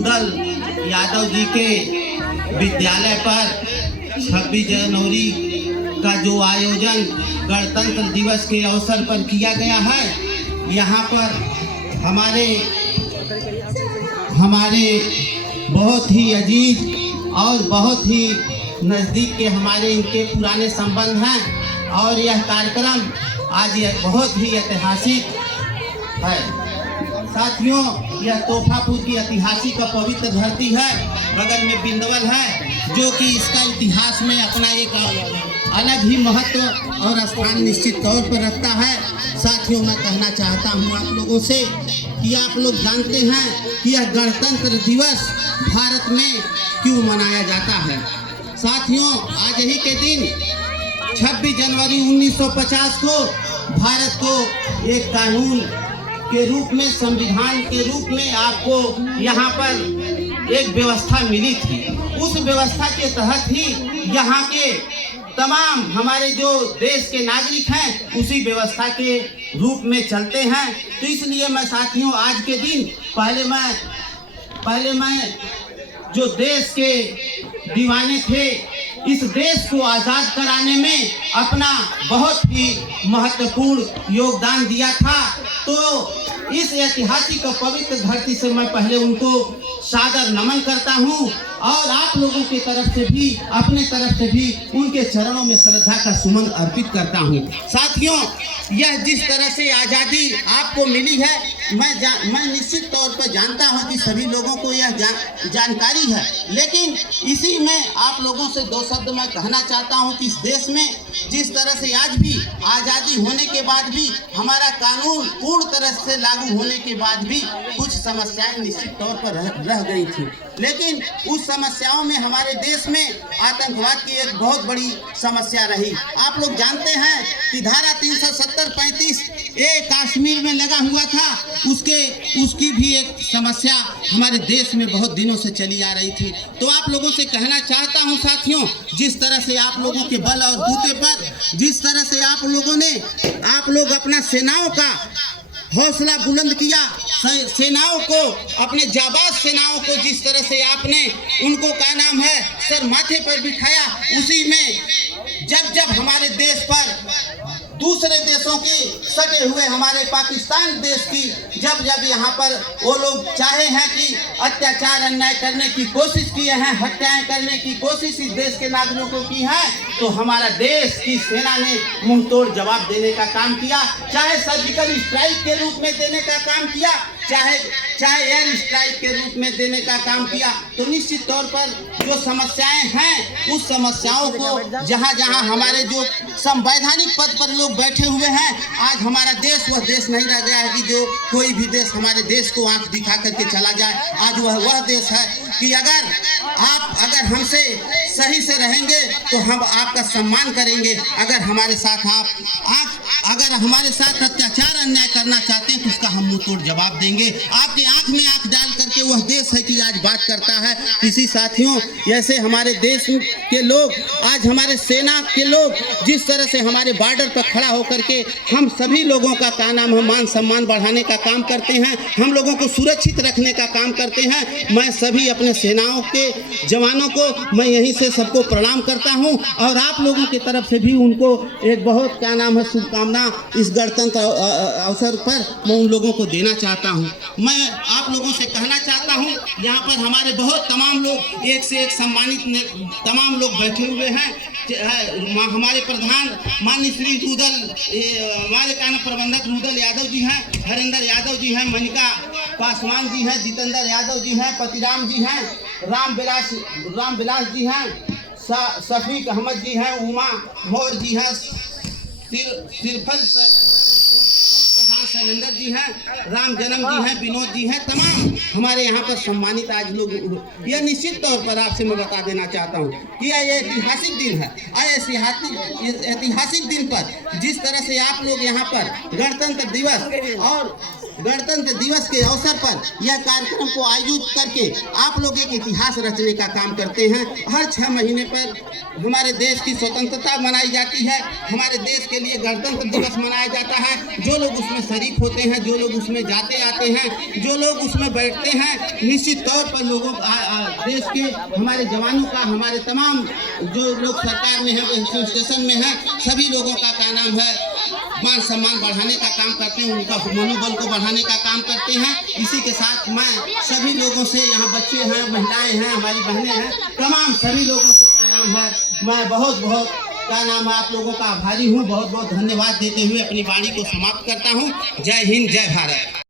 रुदल यादव जी के विद्यालय पर 26 जनवरी का जो आयोजन गणतंत्र दिवस के अवसर पर किया गया है, यहाँ पर हमारे बहुत ही अजीज और बहुत ही नज़दीक के हमारे इनके पुराने संबंध हैं और यह कार्यक्रम आज बहुत ही ऐतिहासिक है। साथियों, यह तोहफापुर की ऐतिहासिक और पवित्र धरती है। बगल में बिंदवल है जो कि इसका इतिहास में अपना एक अलग ही महत्व और स्थान निश्चित तौर पर रखता है। साथियों, मैं कहना चाहता हूं आप लोगों से कि आप लोग जानते हैं कि यह गणतंत्र दिवस भारत में क्यों मनाया जाता है। साथियों, आज ही के दिन 26 जनवरी 1950 को भारत को एक कानून के रूप में, संविधान के रूप में आपको यहाँ पर एक व्यवस्था मिली थी। उस व्यवस्था के तहत ही यहाँ के तमाम हमारे जो देश के नागरिक हैं उसी व्यवस्था के रूप में चलते हैं। तो इसलिए मैं साथियों, आज के दिन पहले मैं जो देश के दीवाने थे, इस देश को आज़ाद कराने में अपना बहुत ही महत्वपूर्ण योगदान दिया था। तो इस ऐतिहासिक और पवित्र धरती से मैं पहले उनको सादर नमन करता हूं और आप लोगों की तरफ से भी, अपने तरफ से भी उनके चरणों में श्रद्धा का सुमन अर्पित करता हूं। साथियों, यह जिस तरह से आज़ादी आपको मिली है, मैं निश्चित तौर पर जानता हूं कि सभी लोगों को यह जानकारी है, लेकिन इसी में आप लोगों से दो शब्द मैं कहना चाहता हूं कि इस देश में जिस तरह से आज भी आज़ादी होने के बाद भी हमारा कानून पूर्ण तरह से लागू होने के बाद भी कुछ समस्याएं निश्चित तौर पर रह गई थी, लेकिन उस समस्याओं में हमारे देश में आतंकवाद की एक बहुत बड़ी समस्या रही। आप लोग जानते हैं कि धारा 370-35 ये कश्मीर में लगा हुआ था, उसकी भी एक समस्या हमारे देश में बहुत दिनों से चली आ रही थी। तो आप लोगों से कहना चाहता हूं साथियों, जिस तरह से आप लोगों के बल और बूते पर जिस तरह से आप लोग अपना सेनाओं का हौसला बुलंद किया, सेनाओं को, अपने जाबाज सेनाओं को जिस तरह से आपने उनको का नाम है सर माथे पर बिठाया, उसी में जब हमारे देश पर दूसरे देशों की सटे हुए हमारे पाकिस्तान देश की जब यहाँ पर वो लोग चाहे हैं कि अत्याचार अन्याय करने की कोशिश किए हैं, हत्याएं करने की कोशिश इस देश के नागरिकों की है, तो हमारा देश की सेना ने मुंह तोड़ जवाब देने का काम किया। चाहे सर्जिकल स्ट्राइक के रूप में देने का काम किया, चाहे एयर स्ट्राइक के रूप में देने का काम किया। तो निश्चित तौर पर जो समस्याएं हैं, उस समस्याओं को जहां हमारे जो संवैधानिक पद पर लोग बैठे हुए हैं, आज हमारा देश वह देश नहीं रह गया है कि जो कोई भी देश हमारे देश को आंख दिखा करके चला जाए। आज वह देश है कि अगर हमसे सही से रहेंगे तो हम आपका सम्मान करेंगे, अगर हमारे साथ अत्याचार अन्याय करना चाहते हैं तो उसका हम मुंह तोड़ जवाब देंगे। आपके आंख में आंख डाल करके वह देश है कि आज बात करता है। इसी साथियों, ऐसे हमारे देश के लोग, आज हमारे सेना के लोग जिस तरह से हमारे बॉर्डर पर खड़ा होकर के हम सभी लोगों का नाम है मान सम्मान बढ़ाने का काम करते हैं, हम लोगों को सुरक्षित रखने का काम करते हैं। मैं सभी अपने सेनाओं के जवानों को मैं यहीं से सबको प्रणाम करता हूं और आप लोगों की तरफ से भी उनको एक बहुत शुभकामना इस गणतंत्र अवसर पर मैं उन लोगों को देना चाहता हूं। मैं आप लोगों से कहना चाहता हूं, यहाँ पर हमारे बहुत तमाम लोग, एक से एक सम्मानित तमाम लोग बैठे हुए हैं। हमारे प्रधान माननीय श्री रुदल, हमारे कानून प्रबंधक रुदल यादव जी हैं, हरेंद्र यादव जी हैं, मनिका पासवान जी हैं, जितेंद्र यादव जी हैं, पतिराम जी हैं, राम विलास जी हैं, शफीक अहमद जी हैं, उमा मौर्य जी हैं, सिरफल प्रधान शैलेंद्र जी हैं, राम जन्म जी हैं, विनोद जी हैं, तमाम हमारे यहाँ पर सम्मानित आज लोग। यह निश्चित तौर पर आपसे मैं बता देना चाहता हूँ कि यह ऐतिहासिक दिन है। ऐतिहासिक दिन पर जिस तरह से आप लोग यहाँ पर गणतंत्र दिवस और गणतंत्र दिवस के अवसर पर यह कार्यक्रम को आयोजित करके आप लोग एक इतिहास रचने का काम करते हैं। हर 6 महीने पर हमारे देश की स्वतंत्रता मनाई जाती है, हमारे देश के लिए गणतंत्र दिवस मनाया जाता है। जो लोग उसमें शरीक होते हैं, जो लोग उसमें जाते आते हैं, जो लोग उसमें बैठते हैं, निश्चित तौर पर लोगों देश के हमारे जवानों का, हमारे तमाम जो लोग सरकार में है, स्टेशन में है, सभी लोगों का क्या नाम है, मान सम्मान बढ़ाने का काम करते हैं, उनका मनोबल को बढ़ाने का काम करते हैं। इसी के साथ मैं सभी लोगों से, यहाँ बच्चे हैं, महिलाएं हैं, हमारी बहनें हैं, तमाम सभी लोगों से क्या नाम है, मैं बहुत बहुत क्या नाम है आप लोगों का आभारी हूँ। बहुत बहुत धन्यवाद देते हुए अपनी वाणी को समाप्त करता हूँ। जय हिंद, जय भारत।